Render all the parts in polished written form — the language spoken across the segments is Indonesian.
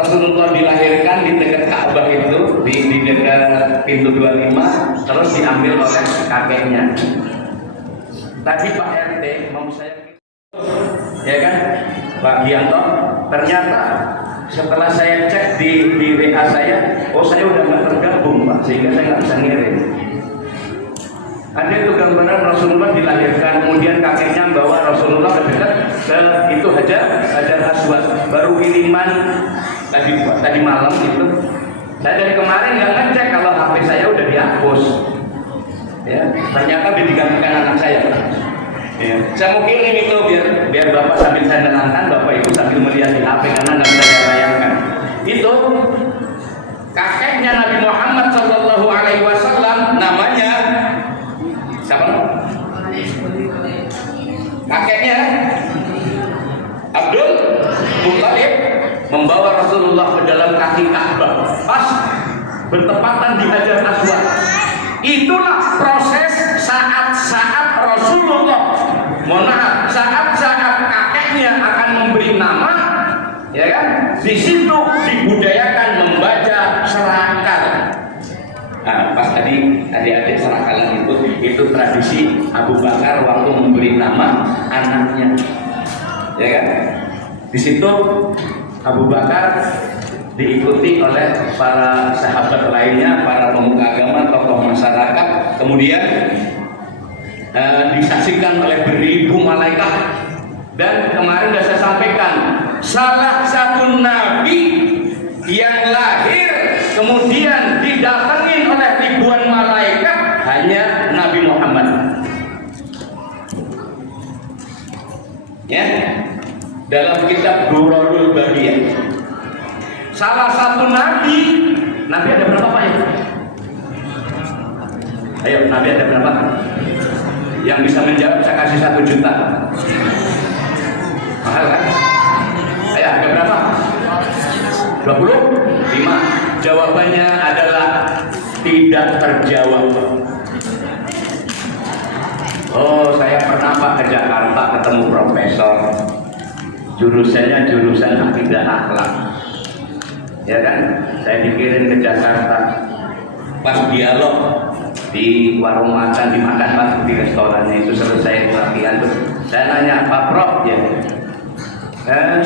Rasulullah dilahirkan di dekat Ka'bah itu, di dekat pintu 25, terus diambil oleh kakeknya. Tadi Pak RT mau saya, ya kan, Pak Gianto, ternyata setelah saya cek di WA saya, oh saya udah nggak tergabung Pak, sehingga saya nggak bisa ngirim. Ada itu gambaran Rasulullah dilahirkan, kemudian kakeknya bawa Rasulullah ke dekat ke itu Hajar Aswad, baru kiriman tadi malam itu. Saya dari kemarin nggak ngecek kalau HP saya udah dihapus. Ya, ternyata digantikan anak saya. Ya, saya mau kirim itu biar bapak sambil saya nerangkan, bapak ibu sambil melihat di HP karena nggak bisa saya bayangkan. Itu kakeknya Nabi Muhammad Shallallahu Alaihi Wasallam, namanya siapa? Kakeknya Abdul Muttalib membawa Rasulullah ke dalam kaki Ka'bah, pas bertepatan di Hajar Aswad. Itulah proses saat-saat Rasulullah, saat-saat kakeknya akan memberi nama, ya kan? Di situ dibudayakan membaca serakal. Nah, pas tadi adik-adik serakalan itu tradisi Abu Bakar waktu memberi nama anaknya, ya kan? Di situ Abu Bakar diikuti oleh para sahabat lainnya, para pemuka agama, tokoh masyarakat, kemudian disaksikan oleh beribu malaikat. Dan kemarin sudah saya sampaikan, salah satu nabi yang lahir kemudian didatengin oleh ribuan malaikat hanya Nabi Muhammad. Ya, dalam kitab Durarul Bahiyah, salah satu nabi ada berapa Pak ya? Ayo, nabi ada berapa? Yang bisa menjawab saya kasih 1 juta. Mahal kan? Ayo, ada berapa? 25. Jawabannya adalah tidak terjawab. Oh, saya pernah Pak ke Jakarta ketemu profesor, jurusannya jurusan akidah akhlak, ya kan? Saya dikirim ke Jakarta, pas dialog di warung makan, dimakan Pak, di restorannya itu selesai latihan tuh. Saya nanya, Pak Prof, ya,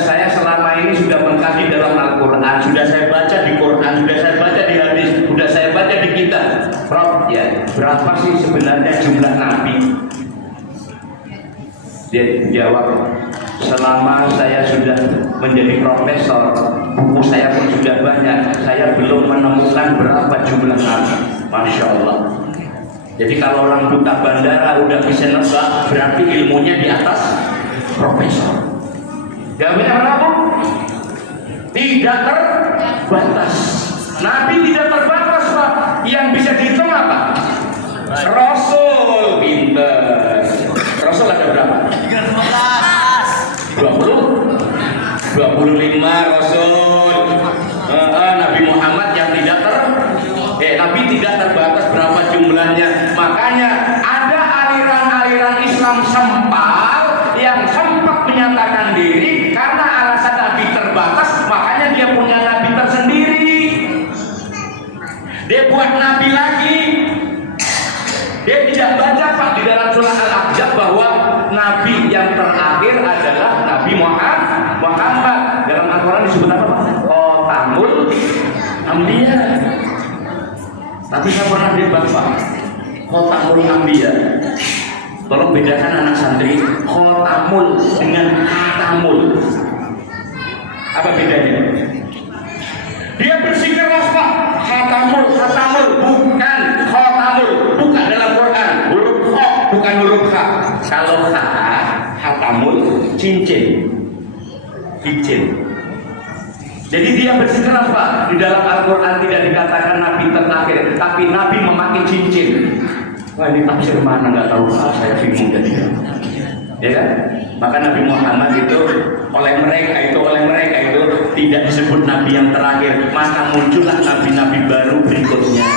saya selama ini sudah mengkaji dalam Al-Quran, sudah saya baca di Quran, sudah saya baca di hadis, sudah saya baca di kitab. Prof, ya, berapa sih sebenarnya jumlah nabi? Dia jawab, selama saya sudah menjadi profesor, buku saya pun sudah banyak, saya belum menemukan berapa jumlah nabi. Masya Allah. Jadi kalau orang duta bandara udah bisa nebak, berarti ilmunya di atas profesor. Jawabannya berapa? Tidak terbatas. Nabi tidak terbatas Pak. Yang bisa dihitung apa? Rasul, pinter. Rasul ada berapa? 20, 25 Rasul. Nabi Muhammad yang Nabi tidak terbatas berapa jumlahnya. Makanya ada aliran-aliran Islam sempal yang sempat menyatakan diri karena alasan Nabi terbatas, makanya dia punya Nabi tersendiri. Dia buat Nabi lagi. Dia tidak baca Pak di dalam surah Al-Ahzab bahwa Nabi yang terakhir adalah Nabi Muhammad. Dalam Al-Quran disebut apa Pak? Khatamul Anbiya. Tapi saya pernah debat Pak, Khatamul Anbiya. Tolong bedakan anak santri, Khatamul dengan Khatamul. Apa bedanya? Dia bersikeras Pak, Khatamul bukan Khatamul, bukan dalam Quran. Huruf Kha bukan huruf Kha. Kalau Kha, Khatamul cincin. Jadi dia bersikeras Pak, di dalam Al-Quran tidak dikatakan Nabi terakhir, tapi Nabi memakai cincin. Wah, ini tafsir mana nggak tahu, saya bingung jadi. Ya kan? Maka Nabi Muhammad itu oleh mereka itu tidak disebut Nabi yang terakhir, maka muncullah Nabi-Nabi baru berikutnya.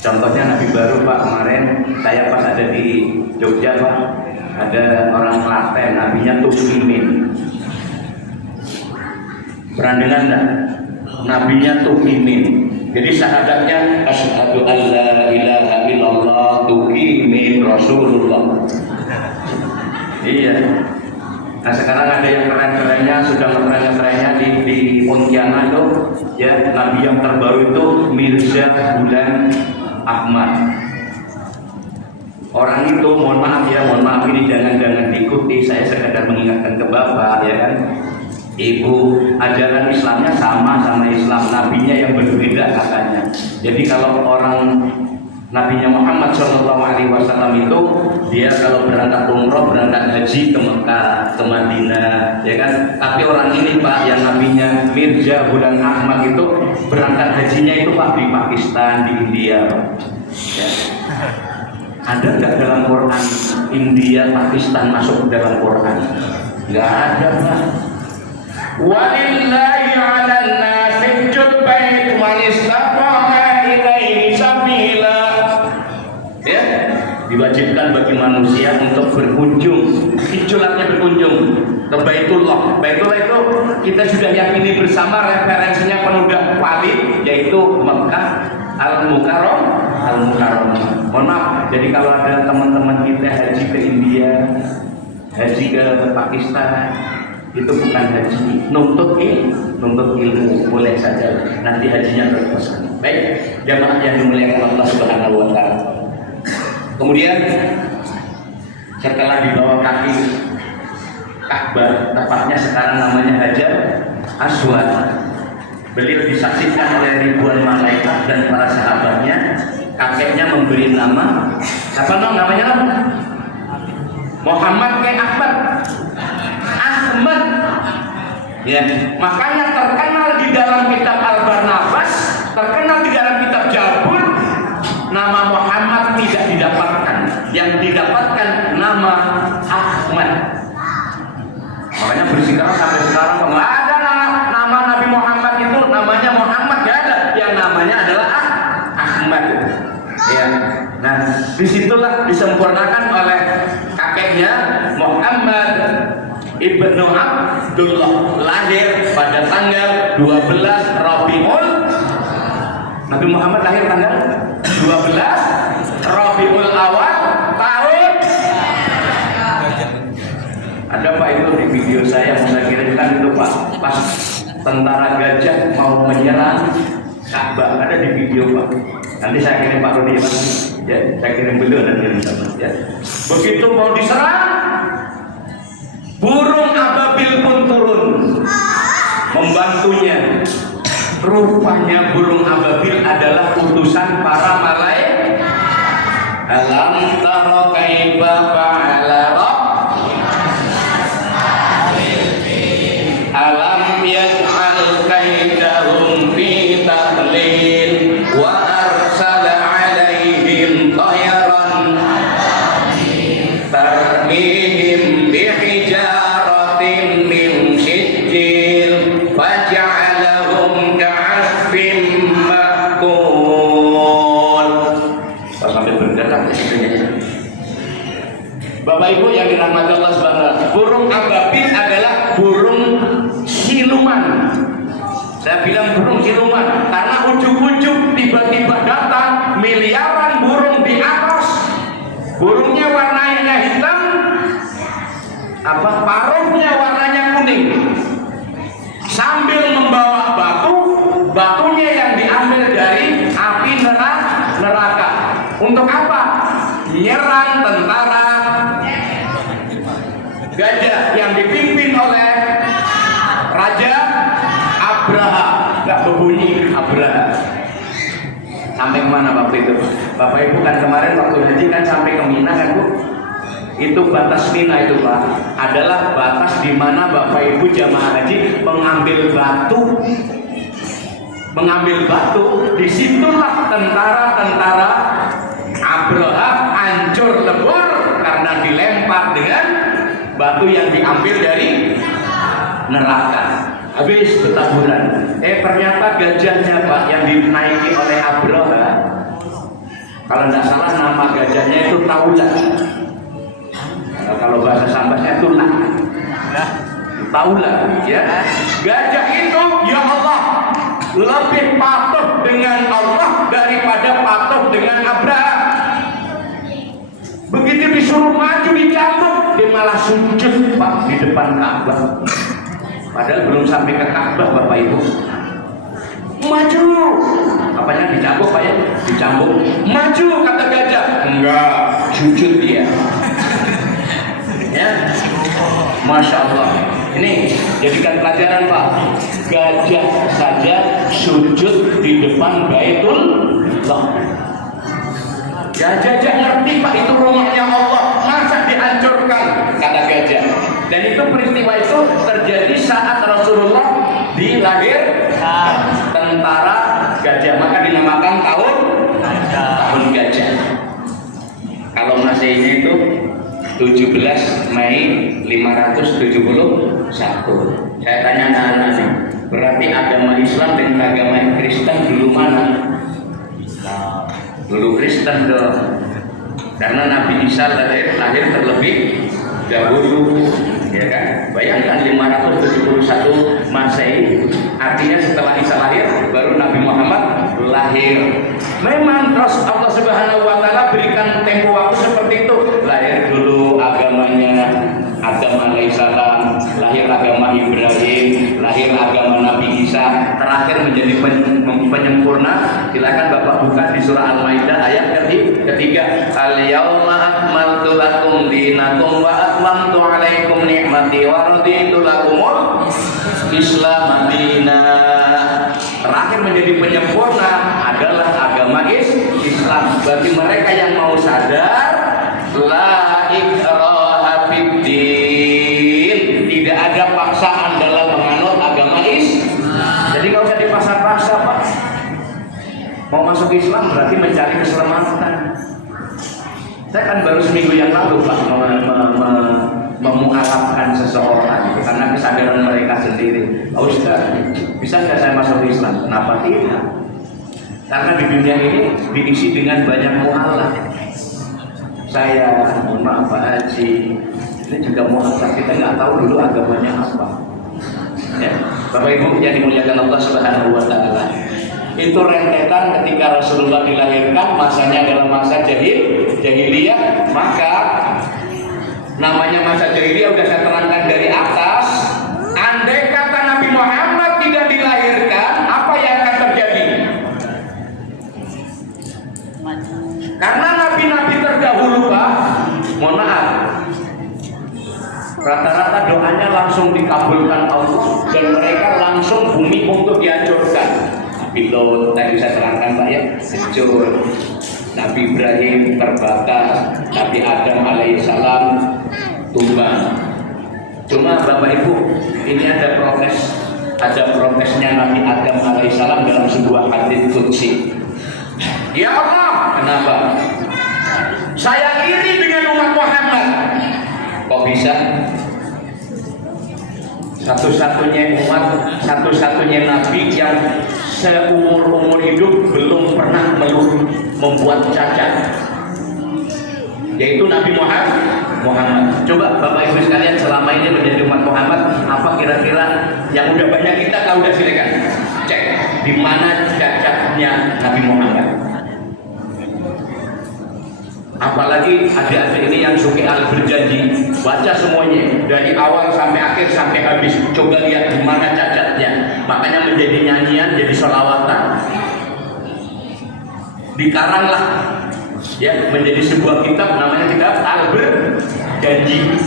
Contohnya Nabi baru Pak, kemarin saya pas ada di Jogja Pak, ada orang Klaten, nabinya Tukimin. Berandengan enggak? Nabinya tukimin. Jadi syahadatnya asyhadu an la ilaha illallah tukimin Rasulullah. Iya. Nah sekarang ada yang keren-kerennya, sudah keren-kerennya di Pontianak itu, ya Nabi yang terbaru itu Mirza Ghulam Ahmad. Orang itu, mohon maaf ini jangan diikuti, saya sekadar mengingatkan ke Bapak, ya kan. Ibu, ajaran Islamnya sama Islam, nabinya yang berbeda katanya. Jadi kalau orang Nabinya Muhammad SAW itu dia kalau berangkat umroh, berangkat haji ke Mekah, ke Madinah, ya kan. Tapi orang ini Pak, yang nabinya Mirza Ghulam Ahmad itu berangkat hajinya itu Pak di Pakistan, di India, Pak. Ya. Ada nggak dalam Quran India, Pakistan masuk dalam Quran? Nggak ada Pak. Walillahi 'alan nasi hajjul bait man istata'a ilaihi sabila. Ya, diwajibkan bagi manusia untuk berkunjung. Hijrahnya berkunjung ke Baitullah. Baitullah itu kita sudah yakini bersama referensinya penuh valid, yaitu Mekah Al-Mukarramah. Mohon maaf, jadi kalau ada teman-teman kita haji ke India, haji ke Pakistan, itu bukan haji, nuntut ilmu, boleh saja nanti hajinya berpesan. Baik, jamaah yang dimuliakan Allah Subhanahu wa taala. Kemudian setelah dibawa kaki Ka'bah, tepatnya sekarang namanya Hajar Aswad, beliau disaksikan oleh ribuan malaikat dan para sahabatnya. Kakeknya memberi nama, apa namanya? Muhammad kayak Ahmad. Ya, makanya terkenal di dalam kitab Al-Barnabas, terkenal di dalam kitab Jabur, nama Muhammad tidak didapatkan, yang didapatkan nama Ahmad. Makanya bersikeras sampai sekarang nggak ada nama Nabi Muhammad itu namanya Muhammad, nggak ada, yang namanya adalah Ahmad. Ya, nah disitulah disempurnakan oleh kakeknya Muhammad Ibnu Abdullah, lahir pada tanggal 12 Rabiul. Nabi Muhammad lahir tanggal 12 Rabiul Awal tahun. Ada Pak itu di video saya kirimkan itu Pak, pas tentara gajah mau menyerang Ka'bah, ada di video Pak. Nanti saya kirim Pak Rudi ya, saya kirim beliau dan kirim ya. Begitu mau diserang, burung ababil pun turun membantunya. Rupanya burung ababil adalah utusan para malaikat. Alam tara kaifa fa'ala alam yaj'al kaidahum fi tadlil wa arsala 'alaihim tayran tarmihim bihijaratin min sijil faj'alahum ka'asfin ma'kul. Sampai bergerak ya. Bapak Ibu yang dirahmati Allah Subhanahu wa taala, burung ababil adalah burung siluman. Saya bilang burung siluman karena ujung-ujung tiba-tiba datang miliaran burung di atas. Burungnya warnanya hitam, paruhnya warnanya kuning. Sambil membawa batu, batunya yang diambil dari api neraka. Untuk apa? Nyerang tentara gajah yang dipimpin oleh Raja Abraha. Nggak berbunyi Abraha. Sampai kemana Bapak itu? Bapak Ibu kan kemarin waktu haji kan sampai ke Mina kan Bu? Itu batas Mina itu Pak, adalah batas di mana Bapak Ibu jamaah haji mengambil batu. Disitulah tentara-tentara Abraha hancur lebur karena dilempar dengan batu yang diambil dari neraka. Habis bertaburan. Ternyata gajahnya Pak yang dinaiki oleh Abraha, kalau tidak salah nama gajahnya itu Taulah. Kalau bahasa Sambatnya Tulah. Taulah ya, gajah itu ya Allah lebih patuh dengan Allah daripada patuh dengan Abraham. Begitu disuruh maju dicambuk, dia malah sujud Pak di depan Ka'bah. Padahal belum sampai ke Ka'bah Bapak Ibu. Maju, apanya dicambuk Pak ya? Dicambuk. Maju kata gajah. Enggak, sujud dia. Ya, Masya Allah. Ini jadikan pelajaran Pak. Gajah saja sujud di depan Baitullah. Gajah ngerti Pak, itu rumahnya Allah, masa dihancurkan, kata gajah. Dan itu peristiwa itu terjadi saat Rasulullah dilahirkan. Tentara gajah, maka dinamakan tahun gajah. Kalau Masehinya itu 17 Mei 571. Saya tanya anak-anak nih, berarti agama Islam dengan agama Kristen dulu mana? Dulu Kristen dong, karena Nabi Isa lahir terlebih dahulu, ya kan? Bayangkan 571 Masehi, artinya setelah Isa lahir baru Nabi Muhammad lahir. Memang terus Allah Subhanahu wa Ta'ala berikan tempo waktu seperti itu. Lahir dulu agamanya Adam alaihissalam, lahir agama Ibrahim, lahir agama Nabi Isa, terakhir menjadi penyempurna. Silakan Bapak buka di surah Al-Maidah ayat ketiga. Al-yauma akmaltu lakum dinakum wa atmamtu alaikum ni'mati wa raditu lakumul Islam madinah. Terakhir menjadi penyempurna adalah agama Islam. Bagi mereka yang mau sadar, la ikraha fiddin, tidak ada paksaan dalam menganut agama Islam. Jadi nggak usah dipaksa-paksa Pak. Mau masuk Islam berarti mencari keselamatan. Saya kan baru seminggu yang lalu Pak memualafkan seseorang karena kesadaran mereka sendiri. Oh Ustaz, bisa nggak saya masuk Islam? Kenapa tidak? Karena di dunia ini diisi dengan banyak mualaf. Saya, mohon maaf Pak Haji, ini juga mualaf, kita nggak tahu dulu agamanya apa. Ya, Bapak Ibu yang dimuliakan Allah Subhanahu wa Ta'ala. Itu rentetan ketika Rasulullah dilahirkan, masanya adalah masa jahiliyah, maka namanya masa jahiliyah udah saya terangkan dari atas. Andai kata Nabi Muhammad tidak dilahirkan, apa yang akan terjadi? Karena nabi-nabi terdahulu Pak, mohon maaf, rata-rata doanya langsung dikabulkan Allah dan mereka langsung bumi untuk dihancurkan. Pilot tadi saya terangkan Pak ya, hancur. Nabi Ibrahim terbakar, Nabi Adam alaihissalam tumbang. Cuma Bapak Ibu, ini ada protesnya Nabi Adam alaihissalam dalam sebuah hadits qudsi. Ya Allah, kenapa? Saya iri dengan umat Muhammad. Kok bisa? Satu-satunya umat, satu-satunya nabi yang seumur hidup belum pernah membuat cacat, yaitu Nabi Muhammad. Coba Bapak Ibu sekalian selama ini menjadi umat Muhammad, apa kira-kira yang udah banyak kita tahu? Udah silakan cek di mana cacatnya Nabi Muhammad. Apalagi adik-adik ini yang suka berjanji, baca semuanya dari awal sampai akhir sampai habis. Coba lihat di mana cacatnya. Makanya menjadi nyanyian, jadi sholawatan. Dikaranglah ya menjadi sebuah kitab, namanya kitab Al-Berjanji.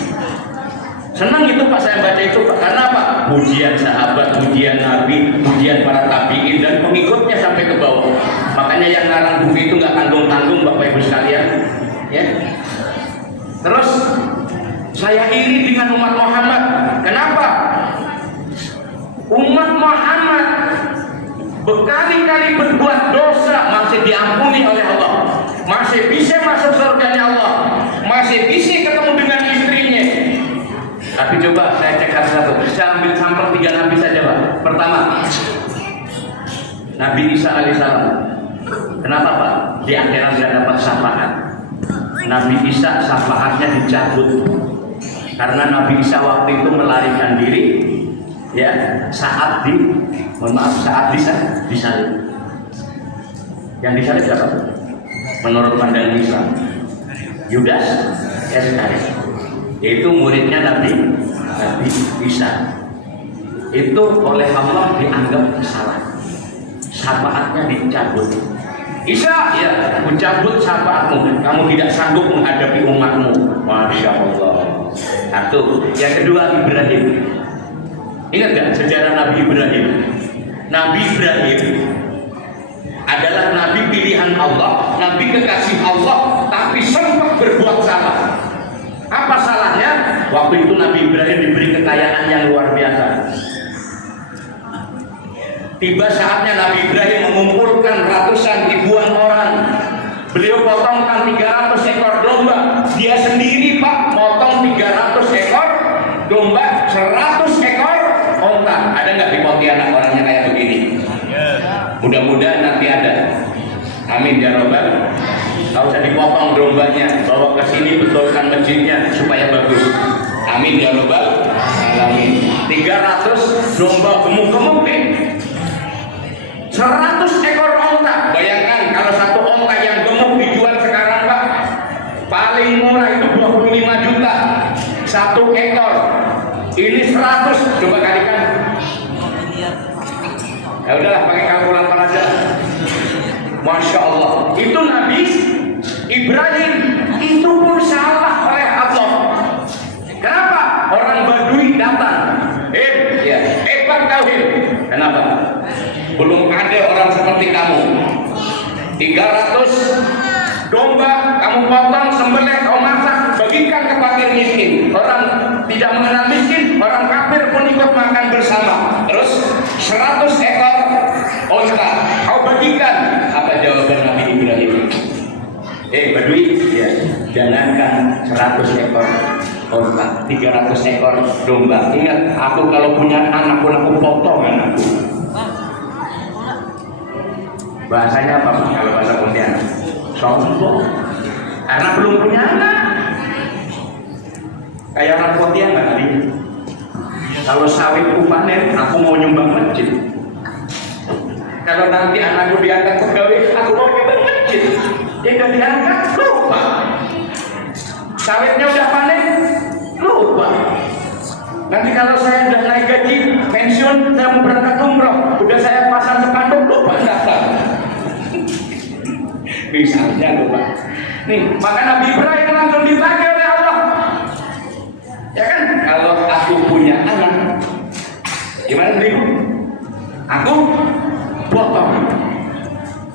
Senang itu Pak saya baca itu Pak. Karena apa? Pujian sahabat, pujian Nabi, pujian para tabiin dan pengikutnya sampai ke bawah. Makanya yang ngarang buku itu nggak tanggung-tanggung Bapak Ibu sekalian. Ya. Terus saya iri dengan umat Muhammad. Kenapa? Umat Muhammad berkali-kali berbuat dosa masih diampuni oleh Allah, masih bisa masuk surganya Allah, masih bisa ketemu dengan istrinya. Tapi coba saya cek satu-satu. Saya ambil sampel 3 nabi saja Pak. Pertama, Nabi Isa alaihissalam. Kenapa Pak? Di akhirat tidak dapat syafaat. Nabi Isa syafaatnya dicabut. karena Nabi Isa waktu itu melarikan diri ya saat disalib. Yang disalib siapa? Menurut pandangan Islam Yudas Iskariot, yaitu muridnya Nabi Isa. Itu oleh Allah dianggap salah, syafaatnya dicabut. Isa, ya, mencabut syafaatmu, kamu tidak sanggup menghadapi umatmu. Masya Allah. Satu. Yang kedua, Ibrahim. Ingat gak sejarah Nabi Ibrahim? Nabi Ibrahim adalah nabi pilihan Allah, nabi kekasih Allah, tapi sempat berbuat salah. Apa salahnya? Waktu itu Nabi Ibrahim diberi kekayaan yang luar biasa. Tiba saatnya Nabi Ibrahim mengumpulkan ratusan ribuan orang. Beliau potongkan 300 ekor domba. Dia sendiri Pak motong 300 ekor domba, 100 ekor onta. Ada nggak di Pontianak orangnya kayak begini? Mudah-mudahan nanti ada. Amin ya robbal. Kalau usah dipotong dombanya, bawa ke sini betulkan masjidnya supaya bagus. Amin ya robbal alamin. 300 domba gemuk-gemuk nih. 100 ekor onta. Bayangkan kalau satu onta yang gemuk dijual sekarang Pak, paling murah itu 25 juta satu ekor. Ini 100, coba kalikan. Ya udahlah, pakai kalkulator aja. Masya Allah. Itu Nabi Ibrahim, itu pun salah oleh Allah. Kenapa? Orang Badui datang. Pak Tauhid. Kenapa? Belum ada orang seperti kamu. 300 domba kamu potong, sembelih, kau masak, bagikan ke fakir miskin. Orang tidak mengenal miskin, orang kafir pun ikut makan bersama. Terus 100 ekor onta kau bagikan. Apa jawaban Nabi Ibrahim? Badui, ya, jangankan 100 ekor onta, 300 ekor domba. Ingat, aku kalau punya anak pun aku potong anakku. Bahasanya apa Pak? Kalau bahasa Pontianak sombong, karena belum punya anak. Kayak orang Pontianak tadi, kalau sawitku panen, aku mau nyumbang masjid. Kalau nanti anakku diangkat pegawai, aku mau nyumbang masjid. Ya udah diangkat, lupa. Sawitnya udah panen, lupa. Nanti kalau saya udah naik gaji, pensiun, saya mau berangkat umroh, udah saya pasang sepanduk, lupa daftar. Misalnya lupa. Nih, maka Nabi Ibrahim langsung ditagih oleh Allah. Ya kan, kalau aku punya anak, gimana beribu? Aku potong.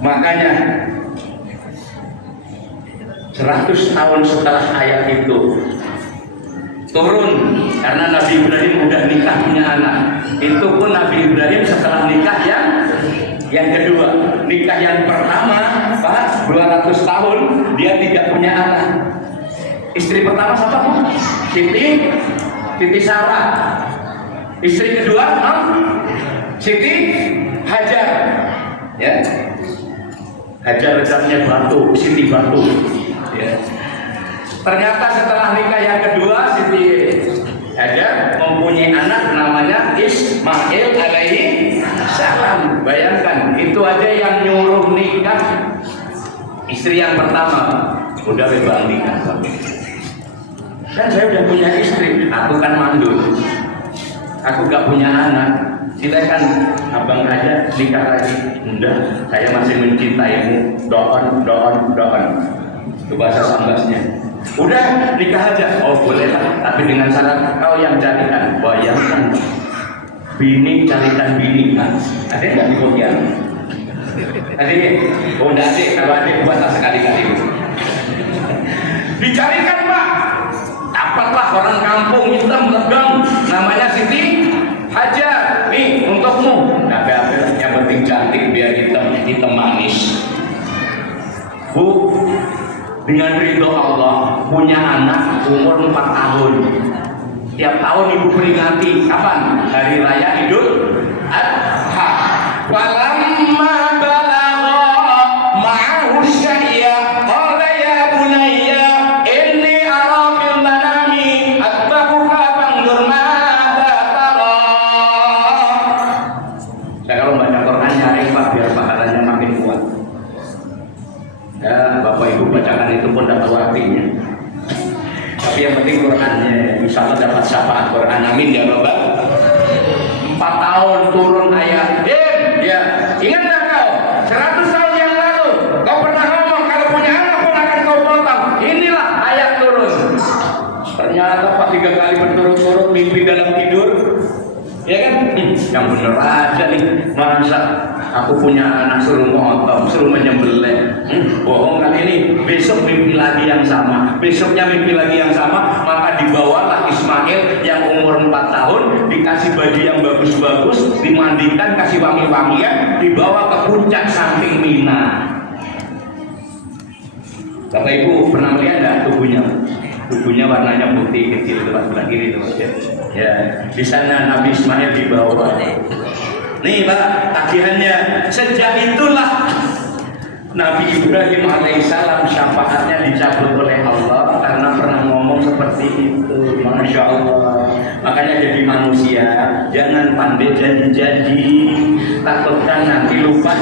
Makanya 100 tahun setelah ayat itu turun, karena Nabi Ibrahim udah nikah punya anak. Itu pun Nabi Ibrahim setelah nikah yang kedua. Nikah yang pertama Pak 200 tahun dia tidak punya anak. Istri pertama siapa Bu? Siti Sarah. Istri kedua Siti Hajar. Ya. Hajar letaknya batu, Siti batu. Ya. Ternyata setelah nikah yang kedua Siti Hajar mempunyai anak namanya Ismail alaihi salam. Bayangkan, itu aja yang nyuruh nikah istri yang pertama udah bebas nikah. Dan saya udah punya istri, aku kan mandul, aku gak punya anak. Kita kan abang aja nikah lagi, enggak, saya masih mencintaimu, doon. Itu bahasa Sambasnya. Udah nikah aja, oh boleh lah, tapi dengan syarat kau yang carikan. Bayangkan, bini carikan bini, ada nggak di Pontianak? Ada ya? Oh enggak ada, kalau ada buatlah sekali-kali. Dicarikan Pak, dapatlah orang kampung hitam legam, namanya Siti Hajar. Nih untukmu. Nah, yang penting cantik biar hitam manis. Bu, dengan ridho Allah punya anak umur 4 tahun. Tiap tahun ibu peringati kapan? Hari raya Idul Adha. Walamma balagha ma'ahu syai'a qala ya bunayya inni ara fil manami atba'u Quran nyari Pak biar pahalanya makin kuat. Ya, Bapak Ibu bacakan itu pun tidak tahu artinya. Tapi yang penting Qurannya, insya Allah dapat syafaat Quran. Amin ya Bapak. 4 tahun turun ayat. Ya, ingat nggak kau? 100 tahun yang lalu kau pernah ngomong kalau punya anak pun akan kau potong. Inilah ayat turun. Ternyata Pak 3 kali berturut-turut mimpi dalam tidur. Ya kan? Yang bener aja nih. Masa aku punya anak suruh motong, suruh menyembelih. Bohong kali ini. Besok mimpi lagi yang sama. Besoknya mimpi lagi yang sama. Maka dibawalah Ismail yang umur 4 tahun, dikasih baju yang bagus-bagus, dimandikan, kasih wangi-wangian, dibawa ke puncak samping Mina. Bapak Ibu pernah melihat nggak tubuhnya? Tubuhnya warnanya putih kecil, sebelah kiri itu. Ya, di sana Nabi Ismail dibawa. Nih Pak, tagihannya. Sejak itulah Nabi Ibrahim alaihissalam syafaatnya dicabut oleh Allah karena pernah ngomong seperti itu. Masya Allah. Makanya jadi manusia jangan pandai janji-janji, takutkan nanti lupa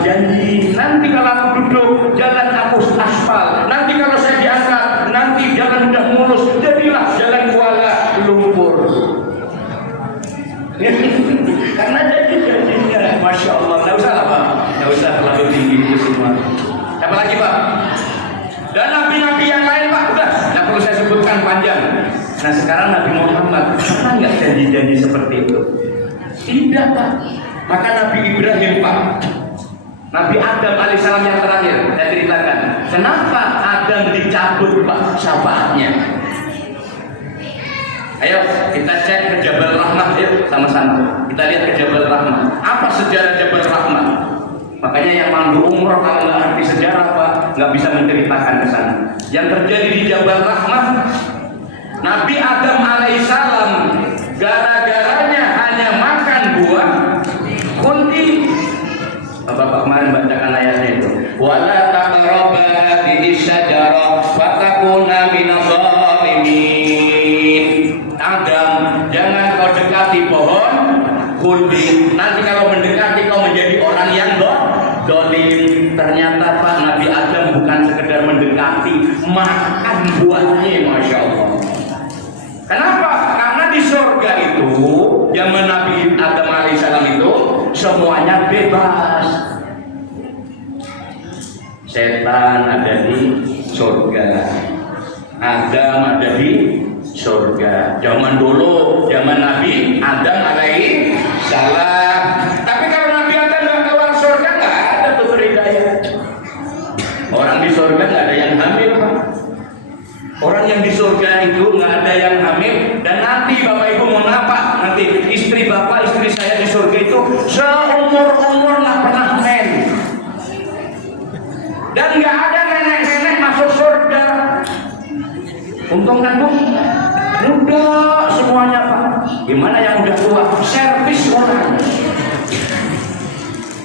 janji. Nanti kalau aku duduk jalan aku aspal, nanti kalau saya diangkat nanti jalan udah mulus, jadilah jalan Kuala Lumpur. Karena janjinya, Masya Allah. Nggak usah lah Pak, nggak usah terlalu tinggi itu semua. Apa lagi Pak? Dan nabi-nabi yang lain Pak, udah nggak perlu saya sebutkan panjang. Nah sekarang Nabi Muhammad pernah nggak janji-janji seperti itu? Tidak Pak. Maka Nabi Ibrahim Pak, Nabi Adam alaihissalam yang terakhir saya ceritakan. Kenapa Adam dicabut Pak syafaatnya? Ayo kita cek ke Jabal Rahmah, yuk sama-sama. Kita lihat ke Jabal Rahmah. Apa sejarah Jabal Rahmah? Makanya yang mandu umroh kalau nggak arti sejarah Pak, nggak bisa menceritakan ke sana. Yang terjadi di Jabal Rahmah, Nabi Adam alaihissalam gara-garanya hanya makan buah kunti. Bapak kemarin bacakan ayatnya itu. Wala taqraba hadhihi syajarah fatakuna minadh dhalimin. Adam, jangan kau dekati pohon kuldi. Nanti kalau mendekati kau menjadi orang yang dolim. Ternyata Pak Nabi Adam bukan sekedar mendekati, makan buahnya, Masya Allah. Kenapa? Karena di surga itu, zaman Nabi Adam alaihissalam itu semuanya bebas. Setan ada di surga, Adam ada di surga. Zaman dulu, zaman Nabi Adam alaihi salam. Tapi kalau Nabi Adam nggak keluar surga, nggak ada tuh hidayah. Orang di surga nggak ada yang hamil, Pak. Orang yang di surga itu nggak ada yang hamil. Dan nanti Bapak Ibu mau ngapa? Nanti istri Bapak, istri saya di surga itu seumur-umur nggak pernah men. Dan nggak ada nenek-nenek masuk surga. Untung kan Bu? Muda semuanya Pak. Gimana yang udah tua? Servis orang.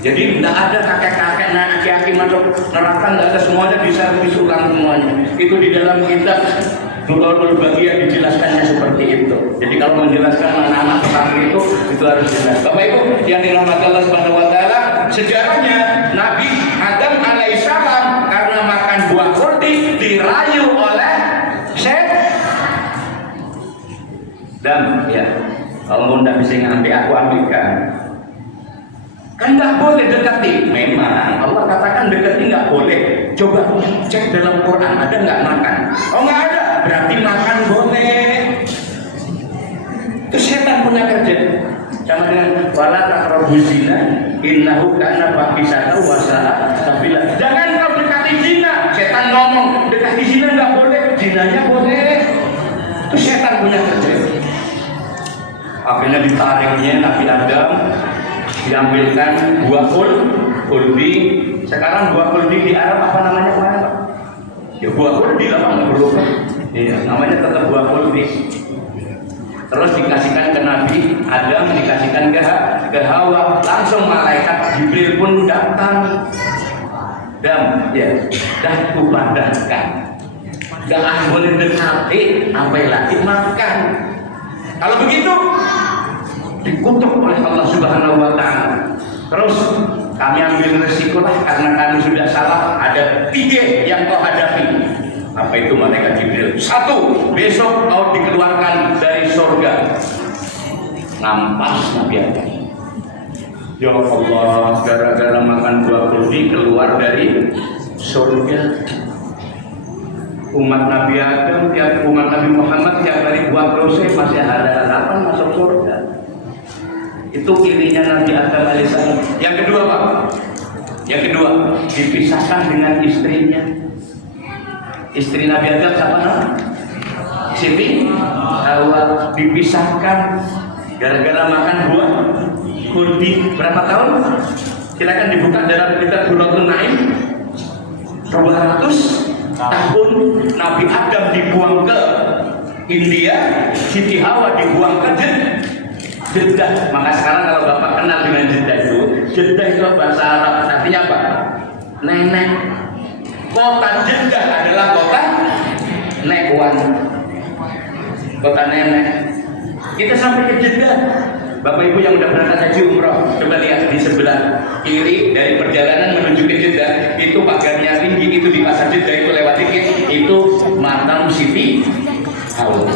Jadi tidak ada kakek-kakek, aki-aki masuk neraka, tidak ada, semuanya diservis ulang semuanya. Itu di dalam kitab Nurul Bagian dijelaskannya seperti itu. Jadi kalau menjelaskan anak-anak pesantren itu harus jelas. Bapak Ibu yang dirahmati Allah Subhanahu Wa Taala, sejarahnya Nabi Adam alaihissalam karena makan buah kurdi dirayu oleh setan. Dan ya, kalau Bunda bisa ngambil, aku ambilkan. Kan nggak boleh dekati. Memang Allah katakan dekati nggak boleh. Coba cek dalam Quran ada nggak makan? Oh nggak ada. Berarti makan boleh. Itu setan punya kerja. Sama dengan wala taqrabuz zina innahu kana fahisatan wa sa'a sabila. Jangan kau dekati zina. Setan ngomong dekati zina nggak boleh, zinanya boleh. Itu setan punya kerja. Akhirnya ditariknya Nabi Adam, diambilkan buah kuldi. Sekarang buah kuldi di Arab apa namanya kemarin Pak? Ya buah kuldi lah Pak, nggak perlu. Iya, namanya tetap buah kuldi. Terus dikasihkan ke Nabi Adam, dikasihkan ke Hawa. Langsung malaikat Jibril pun datang. Dan ya, dah kubadaskan. Gak boleh dekati, apalagi makan. Kalau begitu dikutuk oleh Allah Subhanahu Wa Taala. kami ambil resiko lah karena kami sudah salah. Ada 3 yang kau hadapi. Apa itu malaikat Jibril? 1, besok kau dikeluarkan dari surga. Nampas Nabi Adam. Ya Allah, gara-gara makan buah kurdi keluar dari surga. Umat Nabi Adam, umat Nabi Muhammad tiap hari buat dosa masih ada harapan masuk surga. Itu kirinya Nabi Adam alaihissalam. Yang kedua Pak, yang kedua dipisahkan dengan istrinya. Istri Nabi Adam siapa? Siti Hawa, dipisahkan gara-gara makan buah kurdi. Berapa tahun? Silakan dibuka dalam kitab Durratun Naim. 200 tahun Nabi Adam dibuang ke India, Siti Hawa dibuang ke Jeddah. Maka sekarang kalau Bapak kenal dengan Jeddah itu bahasa Arab artinya apa? Nenek. Kota Jeddah adalah kota Nekwan, kota nenek. Kita sampai ke Jeddah. Bapak Ibu yang udah berangkat haji umroh, coba lihat di sebelah kiri dari perjalanan menuju ke Jeddah, itu pagarnya tinggi, itu di pasar Jeddah itu lewat dikit, itu makam Siti Hawa.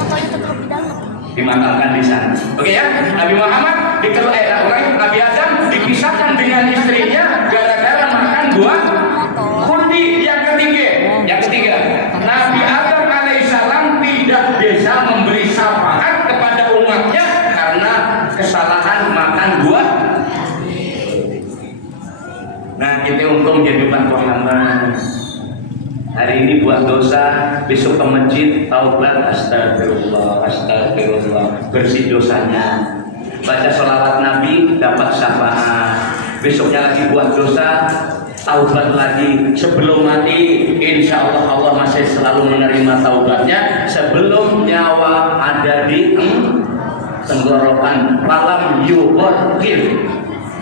Dimakamkan di sana. Oke ya, Nabi Muhammad Nabi Adam dipisahkan dengan istrinya gara-gara makan buah kurdi. Yang ketiga, Nabi Adam alaihissalam tidak bisa memberi syafaat kepada umatnya karena kesalahan makan buah. Nah, kita untung jadi umat Muhammad. Hari ini buat dosa, besok ke masjid, taubat, astagfirullah, astagfirullah, bersih dosanya. Baca sholawat Nabi, dapat syafaat. Besoknya lagi buat dosa, taubat lagi. Sebelum mati, insya Allah Allah masih selalu menerima taubatnya. Sebelum nyawa ada di tenggorokan, malam yughorqil.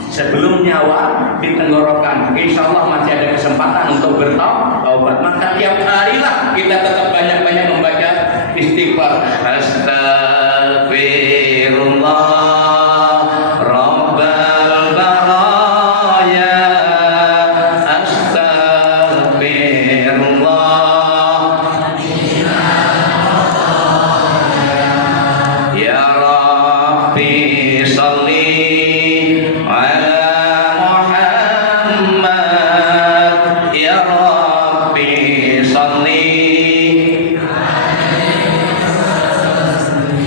Sebelum nyawa di tenggorokan, insya Allah masih ada kesempatan untuk bertaubat. Maka tiap harilah kita tetap banyak-banyak membaca istighfar. Astagfirullah Rabbal baraya, astagfirullah ya Rabbi salli ala Muhammad, ya Rabbi salli.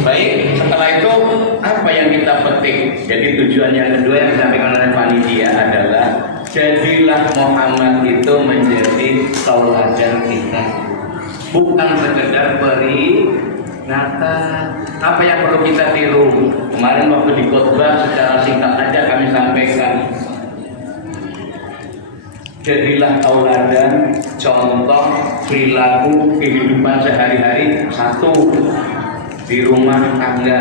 Baik, setelah itu apa yang kita petik? Jadi tujuan yang kedua yang disampaikan oleh panitia adalah jadilah Muhammad itu menjadi tauladan kita, bukan sekedar peringatan. Apa yang perlu kita tiru? Kemarin waktu di khotbah secara singkat saja kami sampaikan, jadilah tauladan, contoh perilaku kehidupan sehari-hari. 1, di rumah tangga,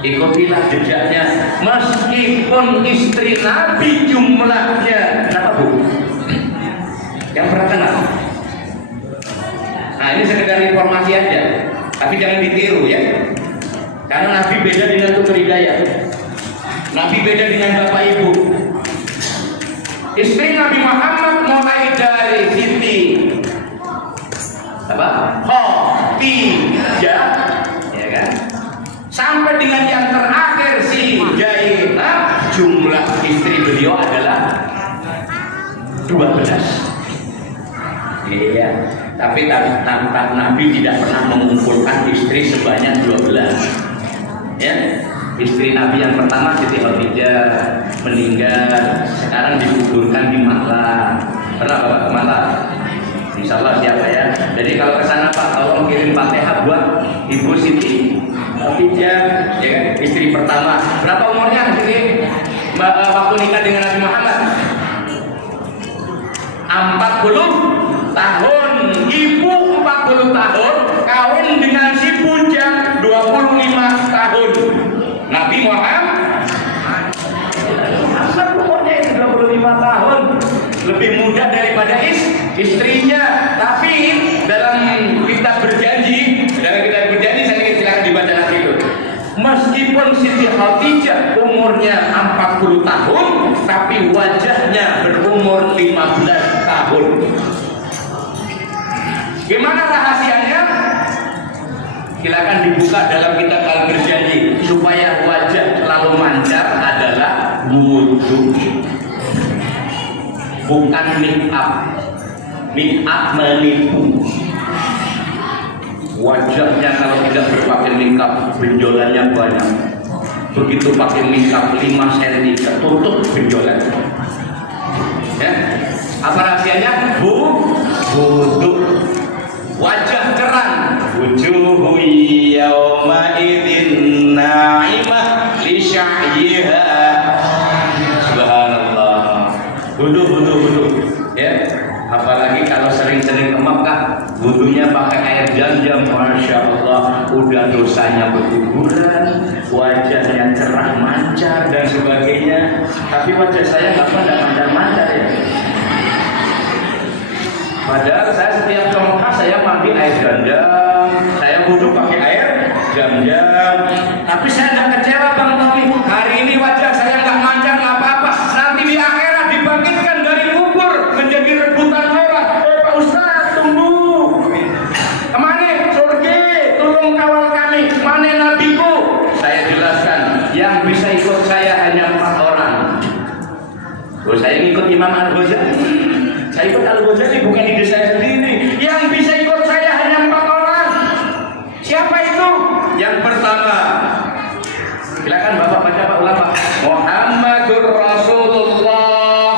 ikutilah jejaknya. Meskipun istri Nabi jumlahnya, kenapa Bu? Yang pernah kenal? Nah, ini sekedar informasi aja, tapi jangan ditiru ya. Karena Nabi beda dengan Tutur Hidayat. Nabi beda dengan Bapak Ibu. Istri Nabi Muhammad mulai dari Siti Khadijah, ya kan? Sampai dengan yang terakhir si Zainab, jumlah istri beliau adalah 12. Iya, tapi Nabi tidak pernah mengumpulkan istri sebanyak 12. Ya, istri Nabi yang pertama Siti Khadijah meninggal, sekarang dikuburkan di Makkah. Pernah Bapak ke Makkah? Insya Allah siapa ya. Jadi kalau ke sana Pak, tolong kirim Fatihah buat Ibu Siti Khadijah, ya kan? Istri pertama. Berapa umurnya Siti waktu nikah dengan Nabi Muhammad? 40 tahun. Ibu 40 tahun kawin dengan si bujang 25 tahun. Nabi Muhammad umurnya itu 25 tahun, lebih muda daripada istrinya. Tapi dalam kitab berjanji saya silakan dibaca lagi itu. Meskipun Siti Khadijah umurnya 40 40 tahun tapi wajahnya berumur 15 tahun. Gimana rahasianya? Silakan dibuka dalam kitab Al-Berjanji. Supaya wajah selalu mancar adalah wudhu, bukan make up. Make up menipu. Wajahnya kalau tidak berpakai make up, benjolannya banyak. Begitu pakai make up 5 cm, tertutup benjolan. Ya. Apa rahasianya? Wudhu. Wajah cerah. Wujuhu yawma idzin na'imah li sya'yiha. Subhanallah. Wudu. Ya. Apalagi kalau sering-sering ke Mekah, wudunya pakai air Zam-Zam, masya Allah, udah dosanya berguguran, wajahnya cerah mancar dan sebagainya. Tapi wajah saya nggak pernah mancar-mancar ya. Padahal saya setiap ke Mekah saya mandi air Zam-Zam, saya wudu pakai air Zam-Zam. Tapi saya nggak kecewa Bang Tommy. Hari ini wajah saya nggak mancar nggak apa-apa. Nanti di akhirat dibangkitkan dari kubur menjadi rebutan orang. Pak Ustaz, tunggu. Kemana? Surga, tolong kawal kami. Mana nabiku? Saya jelaskan. Yang bisa ikut saya hanya 4 orang. Saya ikut Imam Al-Ghazali. Saya ikut Al-Ghazali bukan ide saya sendiri. Yang bisa ikut saya hanya 4 orang. Siapa itu? Yang pertama, silakan Bapak baca Pak ulama. Muhammadur Rasulullah.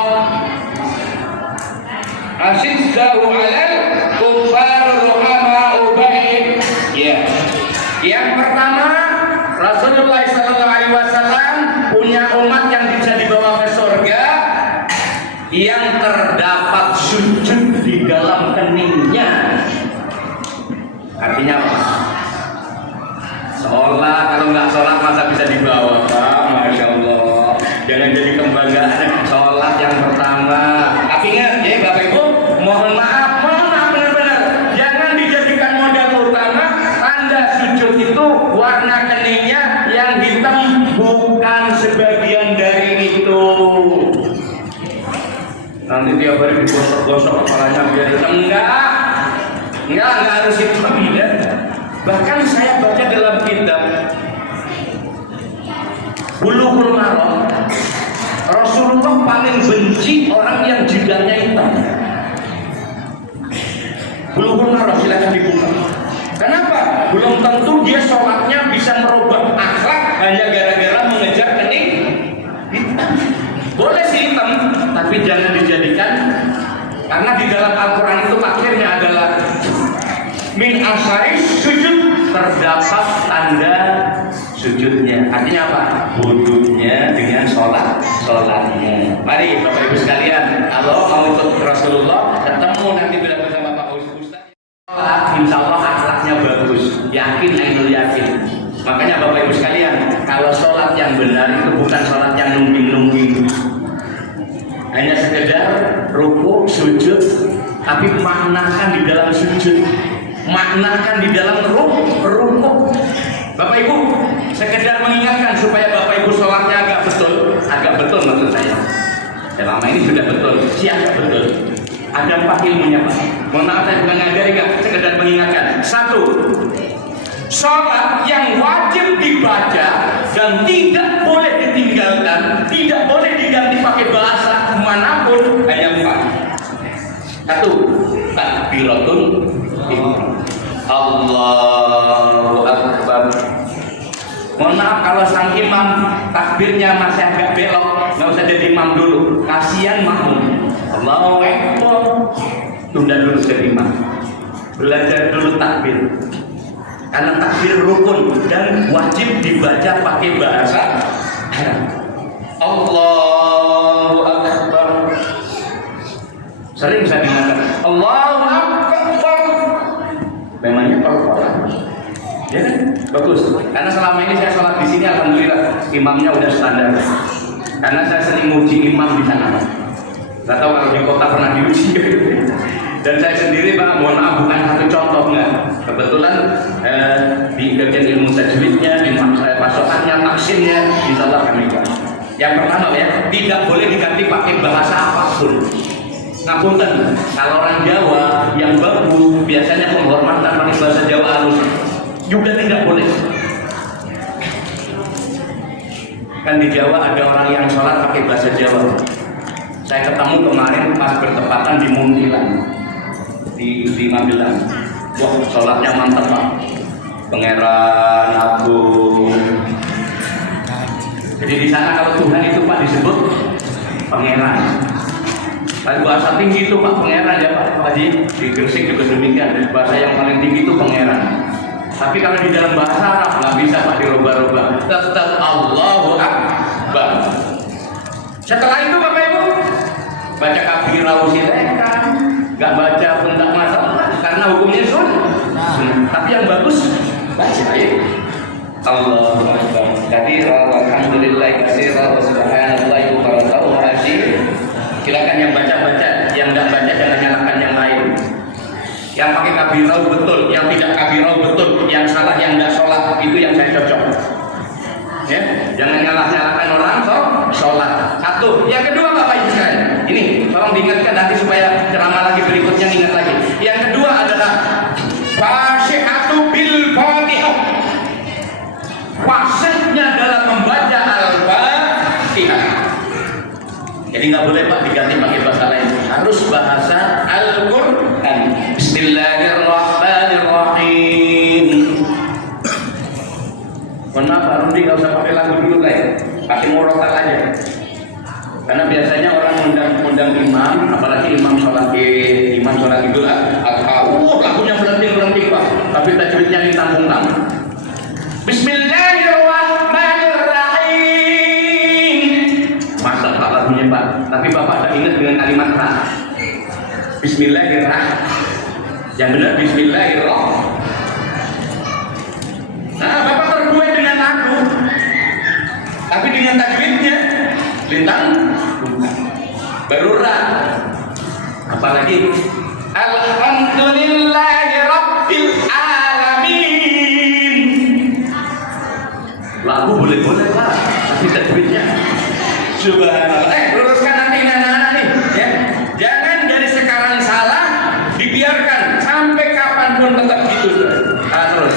Asyiddahu 'alal kuffar ruhama'u bain. Ya. Yang pertama, Rasulullah sallallahu alaihi wasallam punya umat yang bisa dibawa ke surga yang terdapat sujud di dalam keningnya. Artinya apa? Sholat, kalau nggak sholat masa bisa dibawa, Pak? Masya Allah. Jangan jadi kebanggaan. Sholat yang pertama. Tapi ingat ya Bapak Ibu, mohon maaf benar-benar. Jangan dijadikan modal utama. Anda sujud itu warna keningnya yang hitam, bukan sebagian dari itu. Nanti tiap hari digosok-gosok kepalanya biar hitam. Enggak harus hitam ya. Bahkan saya baca dalam kitab Bulughul Maram, Rasulullah paling benci orang yang jidatnya hitam. Bulughul Maram silakan dibuka. Kenapa? Belum tentu dia sholatnya bisa merubah akhlak hanya gara-gara mengejar kening hitam. Boleh sih hitam, tapi jangan dijadikan, karena di dalam Al-Quran itu akhirnya adalah min asari sujud, terdapat tanda sujudnya. Artinya apa? Wudhunya dengan sholatnya. Mari Bapak Ibu sekalian, kalau mau ikut Rasulullah, ketemu nanti bila bersama Pak Ustaz, insya Allah akhlaknya bagus, yakin, yakin. Makanya Bapak Ibu sekalian, kalau sholat yang benar itu bukan sholat yang nungging-nungging, hanya sekedar ruku, sujud, tapi maknakan di dalam sujud, maknakan di dalam ruku. Bapak Ibu, sekedar mengingatkan supaya Bapak Ibu sholatnya agak betul maksud saya. Selama ini sudah betul, siapa betul? Ada 4 ilmunya Pak. Mohon maaf saya bukan ngajari, sekedar mengingatkan. 1, sholat yang wajib dibaca dan tidak boleh ditinggalkan, tidak boleh diganti pakai bahasa manapun, hanya 4. 1, takbiratul ihram. Allahu Akbar. Mohon maaf kalau sang imam takbirnya masih agak belok, nggak usah jadi imam dulu, kasihan makmum. Allahu Akbar. Tunda dulu jadi imam, belajar dulu takbir. Karena takbir rukun dan wajib dibaca pakai bahasa Arab. Allahu Akbar. Sering saya dengar Allahu Akbar. Memangnya pelan-pelan. Ya kan? Bagus. Karena selama ini saya sholat di sini alhamdulillah imamnya udah standar. Karena saya sering nguji imam di sana. Gak tahu kalau di kota pernah diuji. Dan saya sendiri Pak, mohon maaf bukan satu contoh enggak. Kebetulan di bagian ilmu tajwidnya, imam saya pasokannya, taksimnya, insyaallah kami Pak. Yang pertama ya, tidak boleh diganti pakai bahasa apapun. Ngapunten, kalau orang Jawa yang bagus biasanya penghormatan pakai bahasa Jawa halus juga tidak boleh. Kan di Jawa ada orang yang sholat pakai bahasa Jawa. Saya ketemu kemarin pas bertepatan di Muntilan, di Magelang. Wah, sholatnya mantap Pak. Pangeran Agung. Jadi di sana kalau Tuhan itu Pak disebut Pangeran. Kalau bahasa tinggi itu Pak Pangeran ya Pak Haji. Di Gresik juga demikian. Bahasa yang paling tinggi itu Pangeran. Tapi kalau di dalam bahasa Arab nggak bisa Pak dirubah-rubah. Tetap Allahu Akbar. Setelah itu Bapak Ibu baca kabirau silakan, nggak baca pundak masalah karena hukumnya sunnah. Tapi yang bagus baca ya. Allahu Akbar. Jadi alhamdulillah katsira wa subhanallahi wa barakatuh. Silakan yang baca, yang nggak baca jangan nyalakan yang lain. Yang pakai kabirau betul, yang tidak kabirau betul, yang salah yang nggak sholat itu yang saya cocok. Ya, jangan nyalakan orang sholat. Satu. Yang kedua Bapak Ibu sekalian, ini tolong diingatkan nanti supaya ceramah lagi berikutnya ingat lagi. Yang kedua adalah fasihatu bil Fatihah. Fasihnya dalam membaca Al-Fatihah. Jadi nggak boleh Pak diganti pakai bahasa lain, harus bahasa Al-Quran. Bismillahirrahmanirrahim. Mohon maaf Pak Rudy, nggak usah pakai lagu dulu lah ya, pakai murotal aja. Karena biasanya orang undang imam, apalagi imam sholat Idul Adha, lagunya berhenti Pak, tapi tajwidnya ditanggung-tanggung. Bismillahirrahmanirrahim. Masa Pak lagunya Pak, tapi Bapak tak ingat dengan kalimat Ra. Bismillahirrahmanirrahim. Yang benar Bismillahirrahmanirrahim. Nah, Bapak terbuai dengan lagu, tapi dengan tajwidnya lintang baru Ra. Apalagi Alhamdulillahirabbil alamin. Lagu boleh-boleh Pak, tapi tajwidnya subhanallah. Luruskan nanti anak-anak nih ya. Jangan dari sekarang salah, dibiarkan sampai kapanpun tetap gitu. Terus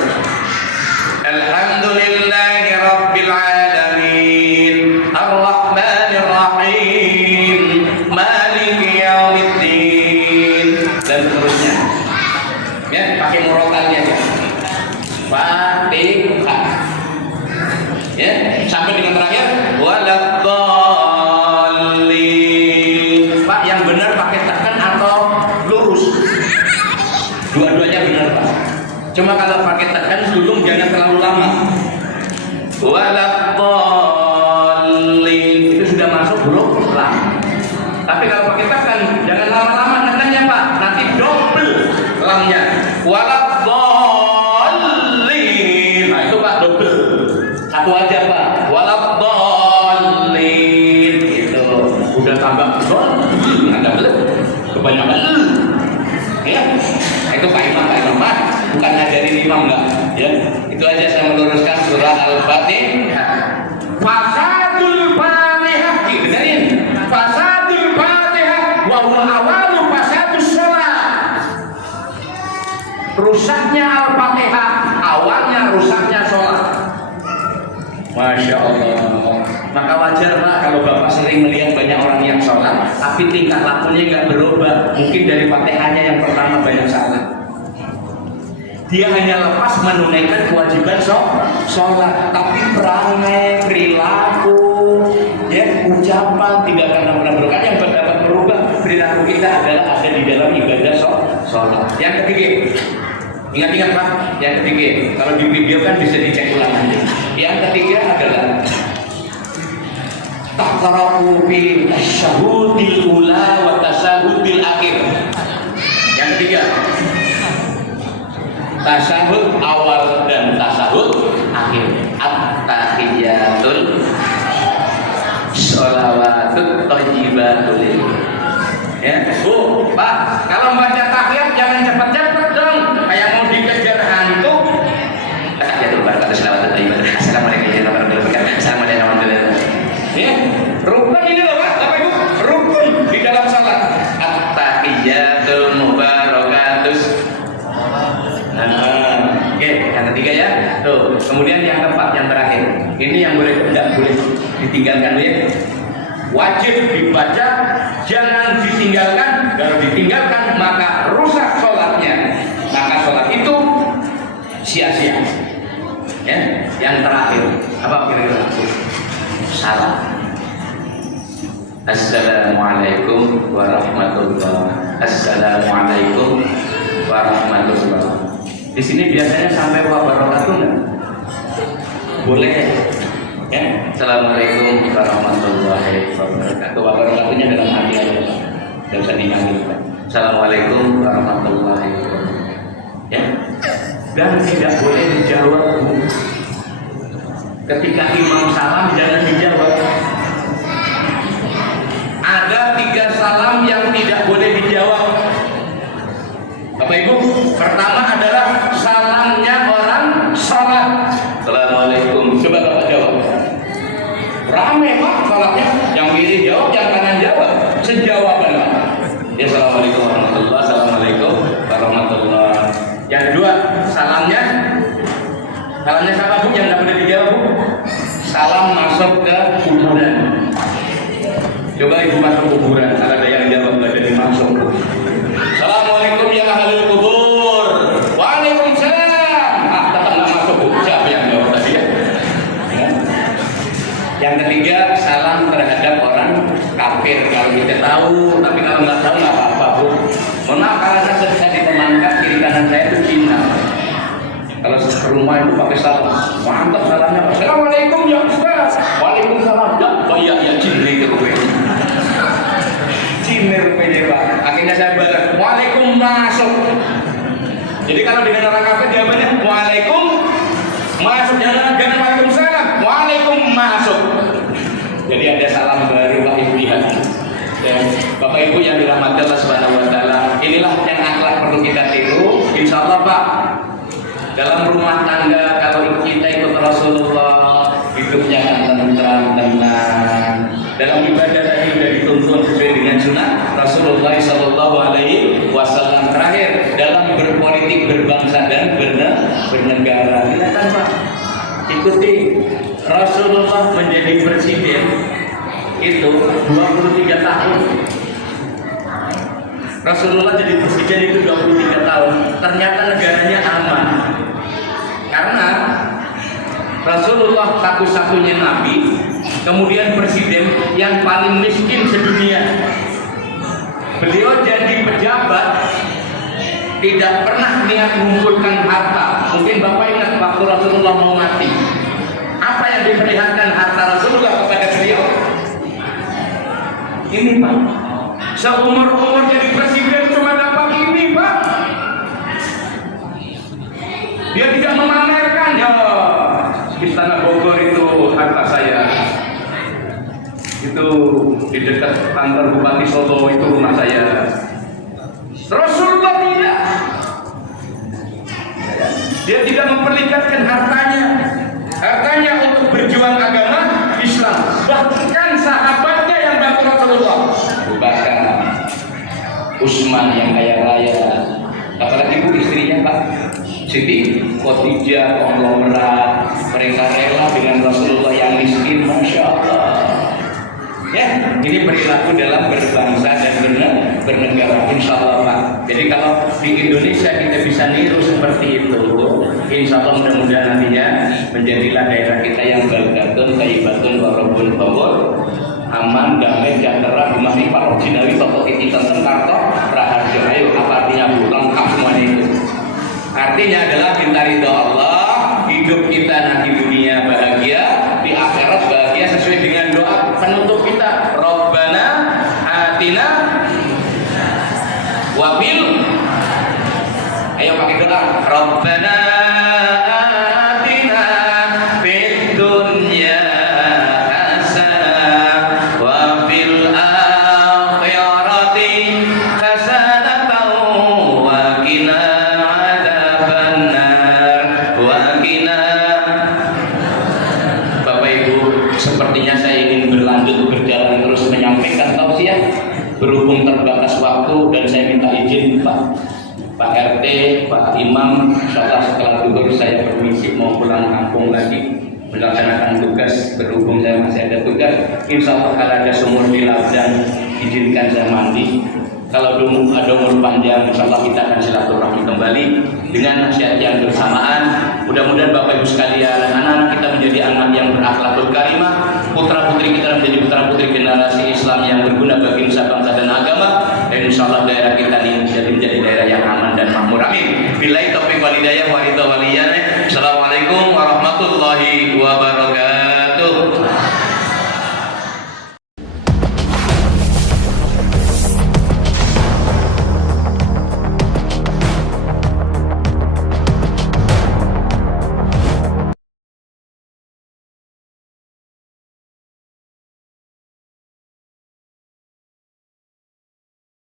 Alhamdulillahirabbil alamin Ar-Rahmanir-Rahim Maliki Yaumiddin dan seterusnya. Ya, pakai murotalnya ya. Fatihah. Ya, sampai dengan terakhir waladhdallin. Pak, yang benar pakai tekan atau lurus? Dua-duanya benar Pak. Cuma kalau pakai tekan sulung jangan terlalu lama. Waladhdallin itu sudah masuk huruf lam. Tapi kalau pakai tekan jangan lama-lama tekannya Pak, nanti double lamnya. Waladhdallin. Nah itu Pak double. Satu aja Pak. Waladhdallin. Itu udah tambah ada belum? Kebanyakan ya. Itu Pak Imam bukan ngajarin imam enggak ya. Itu aja saya meluruskan surah Al-Fatihah. Fasadul Fatihah, dengerin. Fasadul Fatihah wa huwa awalu fasadus shalah. Rusaknya Al-Fatihah awalnya rusaknya sholat. Masya Allah. Maka wajar Pak kalau Bapak sering melihat banyak orang yang sholat tapi tingkah lakunya nggak berubah. Mungkin dari Fatihahnya yang pertama banyak salah. Dia hanya lepas menunaikan kewajiban sholat, tapi perangai, perilaku, ya, ucapan tidak akan pernah berubah. Yang dapat merubah perilaku kita adalah ada di dalam ibadah sholat. Yang ketiga, ingat-ingat Pak, yang ketiga, kalau di video kan bisa dicek ulang aja. Yang ketiga adalah taqra'u fi tasyahhudil ula wa tasyahhudil akhir. Yang ketiga, tasyahud awal dan tasyahud akhir. At-tahiyyatul sholawatut thayyibatul. Ya, Bu, Pak, kalau baca tahiyat jangan cepat-cepat dong, kayak mau dikejar hantu. Tahiyatul barakatuh sholawatut thayyibatul. Assalamualaikum warahmatullahi wabarakatuh. Assalamualaikum warahmatullahi wabarakatuh. Ya, yang tidak boleh ditinggalkan ya. Wajib dibaca, jangan ditinggalkan. Kalau ditinggalkan maka rusak sholatnya, maka sholat itu sia-sia. Ya, yang terakhir apa kira-kira? Salam. Assalamualaikum warahmatullahi. Assalamualaikum warahmatullahi. Di sini biasanya sampai wabarakatuh nggak? Boleh. Ya. Assalamualaikum warahmatullahi wabarakatuh. Wabarakatuhnya dalam hati aja, tidak usah dipanggil. Assalamualaikum warahmatullahi wabarakatuh. Ya. Dan tidak boleh dijawab. Ketika imam salam jangan dijawab. Ada 3 salam yang tidak boleh dijawab. Bapak Ibu, pertama adalah salamnya orang salat. Assalamualaikum. Coba Bapak jawab. Rame Pak salatnya. Yang kiri jawab, yang kanan jawab. Sejawaban Pak. Ya, Assalamualaikum warahmatullahi. Assalamualaikum warahmatullahi. Yang kedua, salamnya siapa Bu yang tidak boleh dijawab Bu? Salam masuk ke kuburan. Coba Ibu masuk kuburan, ada yang jawab nggak jadi masuk. Assalamualaikum ya ahlul kubur. Waalaikumsalam. Tetap nggak masuk Bu. Siapa yang jawab tadi ya? Yang ketiga, salam terhadap orang kafir kalau kita tahu, tapi kalau nggak tahu nggak apa-apa Bu. Mohon maaf karena saya ditemankan kiri kanan saya itu Cina. Kalau ke rumah itu pakai salam, mantap salamnya. Assalamualaikum ya Ustaz. Waalaikumsalam. Ya, oh iya ya Cina rupanya. Cina rupanya Pak. Akhirnya saya balas. Waalaikum masuk. Jadi kalau dengan orang kafir jawabannya Waalaikum masuk, jangan Waalaikumsalam. Waalaikum masuk. Jadi ada salam baru Pak Ibu lihat. Bapak Ibu yang dirahmati Allah Subhanahu wa taala, inilah yang akhlak perlu kita tiru. Insyaallah Pak, dalam rumah tangga kalau kita ikut Rasulullah, hidupnya akan tenang. Dalam ibadah tadi sudah dituntun sesuai dengan sunnah Rasulullah Sallallahu Alaihi Wasallam. Terakhir dalam berpolitik, berbangsa dan bernegara, silakan Pak ikuti Rasulullah menjadi presiden itu 23 tahun. Rasulullah jadi presiden itu 23 tahun. Ternyata negaranya aman. Karena Rasulullah satu-satunya nabi, kemudian presiden yang paling miskin sedunia. Beliau jadi pejabat, tidak pernah niat mengumpulkan harta. Mungkin Bapak ingat waktu Rasulullah mau mati, apa yang diperlihatkan harta Rasulullah kepada beliau? Ini Pak, seumur-umur jadi presiden cuma dapat ini Pak. Dia tidak memamerkan, ya Istana Bogor itu harta saya, itu di dekat kantor Bupati Solo itu rumah saya. Rasulullah tidak. Dia tidak memperlihatkan hartanya untuk berjuang agama Islam. Bahkan sahabatnya yang bantu Rasulullah, Abu Bakar, Utsman yang kaya raya, apalagi Bu istrinya Pak Siti Khadijah, konglomerat, mereka rela dengan Rasulullah yang miskin, Masya Allah. Ya, ini perilaku dalam berbangsa dan bernegara, insya Allah Pak. Jadi kalau di Indonesia kita bisa niru seperti itu, insya Allah mudah-mudahan nantinya menjadilah daerah kita yang baldatun, thayyibatun, warabun, tawur, aman, damai, sejahtera, dimari, parok, jinawi, toko, titi, tenten, karto, raharjo. Ayo, apa artinya Bu? Lengkap semuanya itu. Artinya adalah minta ridho Allah, hidup kita nanti dunia bahagia, di akhirat bahagia sesuai dengan doa penutup kita. Rabbana atina wabil. Ayo pakai doa. Rabbana atina fid dunya hasanah wa fil akhirati hasanatan wa qina adzabannar wa qina. Bapak Ibu, sepertinya saya ingin berlanjut berjalan terus menyampaikan tausiah. Berhubung terbatas waktu dan saya minta izin Pak RT, Pak Imam, setelah duhur saya permisi mau pulang kampung lagi. melaksanakan tugas. Berhubung saya masih ada tugas, insya Allah kalau ada sumur di Ladang izinkan saya mandi. Kalau ada umur panjang, insya Allah kita akan silaturahmi kembali dengan nasihat yang bersamaan. Mudah-mudahan Bapak Ibu sekalian, anak-anak kita menjadi anak yang berakhlakul karimah, putra putri kita menjadi putra putri generasi Islam yang berguna bagi nusa bangsa dan agama. Dan insya Allah daerah kita ini menjadi daerah yang aman dan makmur. Amin. Billahi taufiq wal hidayah.